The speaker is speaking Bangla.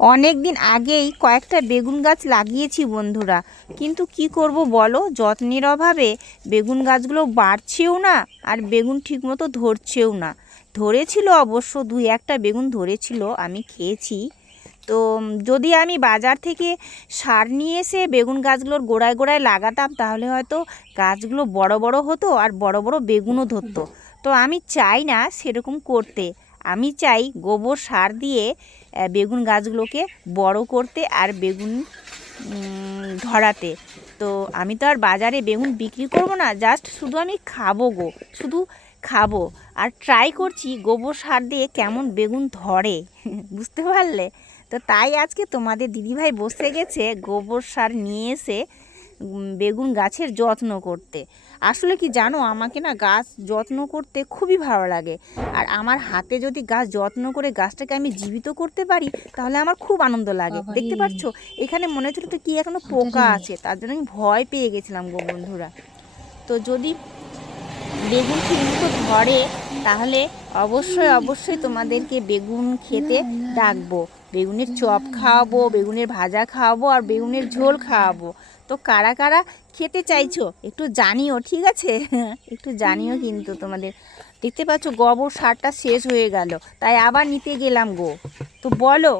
অনেক দিন আগেই কয়েকটা বেগুন গাছ লাগিয়েছি বন্ধুরা, কিন্তু কি করব বলো, যত্নের অভাবে বেগুন গাছগুলো বাড়ছেও না আর বেগুন ঠিকমতো ধরছেও না। ধরেছিল অবশ্য, দুই একটা বেগুন ধরেছিল, আমি খেয়েছি। তো যদি আমি বাজার থেকে সার নিয়ে এসে বেগুন গাছগুলোর গোড়ায় গোড়ায় লাগাতাম তাহলে হয়তো গাছগুলো বড় বড় হতো আর বড় বড় বেগুনও ধরতো। তো আমি চাই না সেরকম করতে। আমি চাই গোবর সার দিয়ে বেগুন গাছগুলোকে বড় করতে আর বেগুন ধরাতে। তো আমি তো আর বাজারে বেগুন বিক্রি করব না, জাস্ট শুধু আমি খাবো গো, শুধু খাবো। আর ট্রাই করছি গোবর সার দিয়ে কেমন বেগুন ধরে বুঝতে পারলে? তো তাই আজকে তোমাদের দিদিভাই বসে গেছে গোবর সার নিয়ে এসে বেগুন গাছের যত্ন করতে। আসলে কি জানো, আমাকে না গাছ যত্ন করতে খুবই ভালো লাগে। আর আমার হাতে যদি গাছ যত্ন করে গাছটাকে আমি জীবিত করতে পারি তাহলে আমার খুব আনন্দ লাগে। বাবারে! দেখতে পাচ্ছ এখানে মনে হচ্ছিল তো কি এখনো পোকা ওটারে আছে, তার জন্য আমি ভয় পেয়ে গেছিলাম গো বন্ধুরা। তো যদি বেগুন ঠিকমতো ধরে তাহলে অবশ্যই অবশ্যই তোমাদেরকে বেগুন খেতে ডাকবো। বেগুনের চপ খাওয়াবো, বেগুনের ভাজা খাওয়াবো আর বেগুনের ঝোল খাওয়াবো। তো কারা কারা খেতে চাইছো একটু জানিও, ঠিক আছে? একটু জানিও কিন্তু তোমাদের। দেখতে পাচ্ছ গোবর সারটা শেষ হয়ে গেল, তাই আবার নিতে গেলাম গো। তো বলো।